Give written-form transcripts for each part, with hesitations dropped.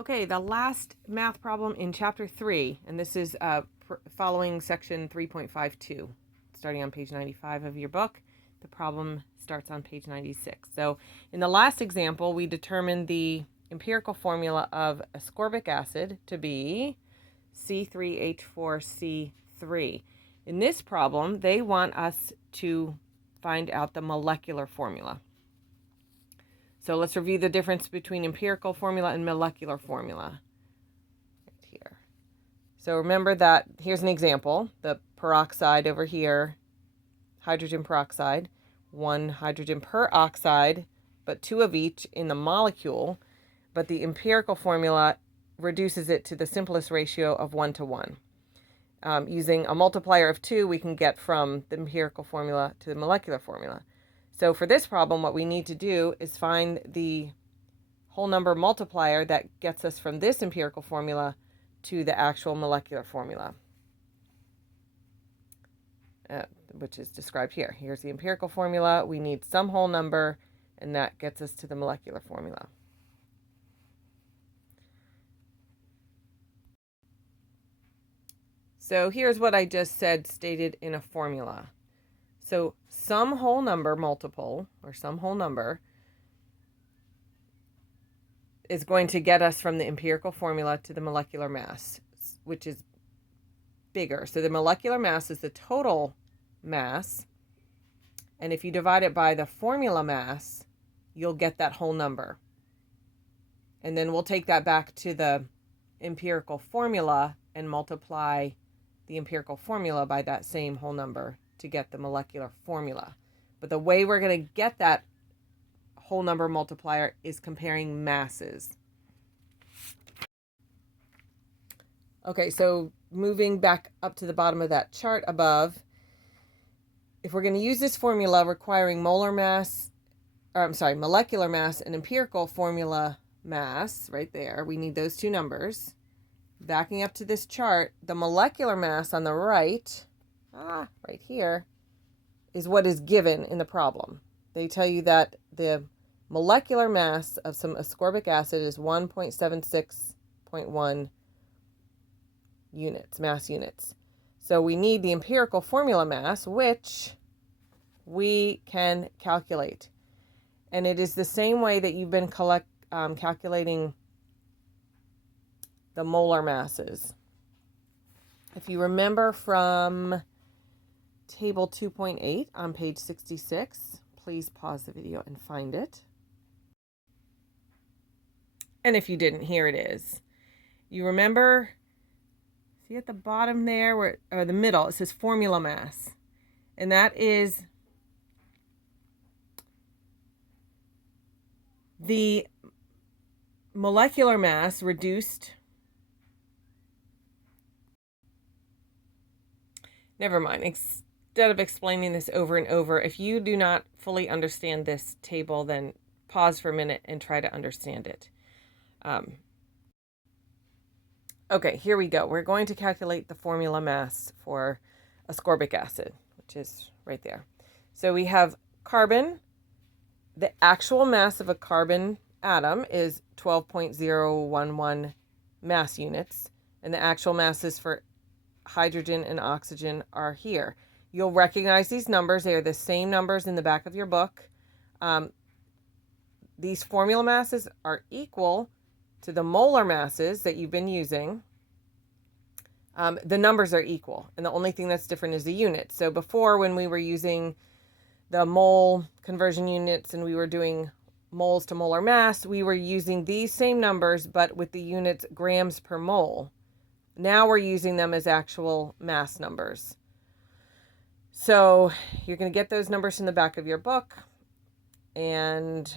Okay, the last math problem in chapter 3, and this is following section 3.52, starting on page 95 of your book. The problem starts on page 96. So in the last example, we determined the empirical formula of ascorbic acid to be C3H4C3. In this problem, they want us to find out the molecular formula. So let's review the difference between empirical formula and molecular formula. Right here. So remember that here's an example. The peroxide over here, hydrogen peroxide, 1 hydrogen per oxide, but 2 of each in the molecule. But the empirical formula reduces it to the simplest ratio of 1 to 1. Using a multiplier of 2, we can get from the empirical formula to the molecular formula. So for this problem, what we need to do is find the whole number multiplier that gets us from this empirical formula to the actual molecular formula, which is described here. Here's the empirical formula. We need some whole number, and that gets us to the molecular formula. So here's what I just said stated in a formula. So some whole number multiple, or some whole number, is going to get us from the empirical formula to the molecular mass, which is bigger. So the molecular mass is the total mass, and if you divide it by the formula mass, you'll get that whole number. And then we'll take that back to the empirical formula and multiply the empirical formula by that same whole number to get the molecular formula. But the way we're going to get that whole number multiplier is comparing masses. Okay, so moving back up to the bottom of that chart above, if we're going to use this formula requiring molecular mass and empirical formula mass, right there, we need those two numbers. Backing up to this chart, the molecular mass on the right, right here, is what is given in the problem. They tell you that the molecular mass of some ascorbic acid is 1.76.1 units, mass units. So we need the empirical formula mass, which we can calculate. And it is the same way that you've been calculating the molar masses. If you remember from table 2.8 on page 66, please pause the video and find it. And if you didn't, here it is. You remember, see at the bottom there, or the middle, it says formula mass. And that is the molecular mass reduced. Never mind. Instead of explaining this over and over, if you do not fully understand this table, then pause for a minute and try to understand it. Okay, here we go. We're going to calculate the formula mass for ascorbic acid, which is right there. So we have carbon. The actual mass of a carbon atom is 12.011 mass units, and the actual masses for hydrogen and oxygen are here. You'll recognize these numbers. They are the same numbers in the back of your book. These formula masses are equal to the molar masses that you've been using. The numbers are equal, and the only thing that's different is the unit. So before, when we were using the mole conversion units and we were doing moles to molar mass, we were using these same numbers, but with the units grams per mole. Now we're using them as actual mass numbers. So you're going to get those numbers in the back of your book and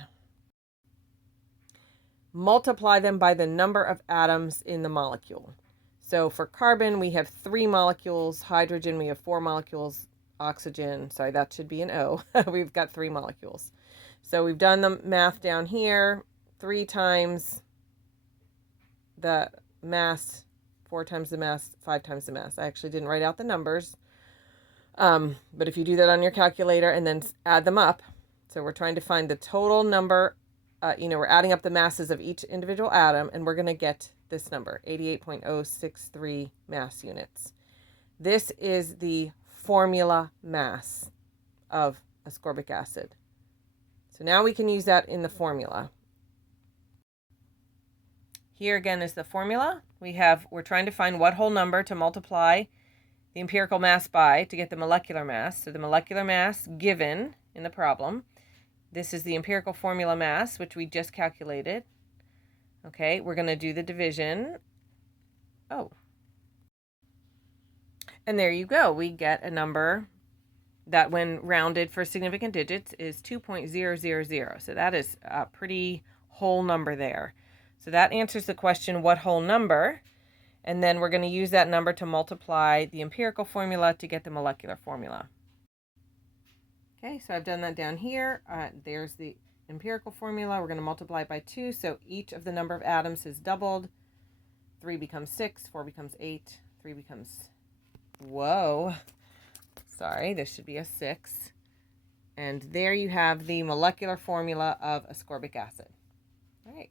multiply them by the number of atoms in the molecule. So for carbon, we have 3 molecules. Hydrogen, we have 4 molecules. Oxygen, sorry, that should be an O. We've got 3 molecules. So we've done the math down here. 3 times the mass, 4 times the mass, 5 times the mass. I actually didn't write out the numbers. But if you do that on your calculator and then add them up, so we're trying to find the total number we're adding up the masses of each individual atom, and we're going to get this number, 88.063 mass units. This is the formula mass of ascorbic acid. So now we can use that in the formula. Here again is the formula. We're trying to find what whole number to multiply the empirical mass by to get the molecular mass. So the molecular mass given in the problem. This is the empirical formula mass, which we just calculated. Okay, we're going to do the division. Oh. And there you go. We get a number that, when rounded for significant digits, is 2.000. So that is a pretty whole number there. So that answers the question, what whole number? And then we're going to use that number to multiply the empirical formula to get the molecular formula. Okay, so I've done that down here. There's the empirical formula. We're going to multiply it by 2. So each of the number of atoms is doubled. 3 becomes 6, 4 becomes 8, 3 becomes, whoa, sorry, this should be a 6. And there you have the molecular formula of ascorbic acid. All right.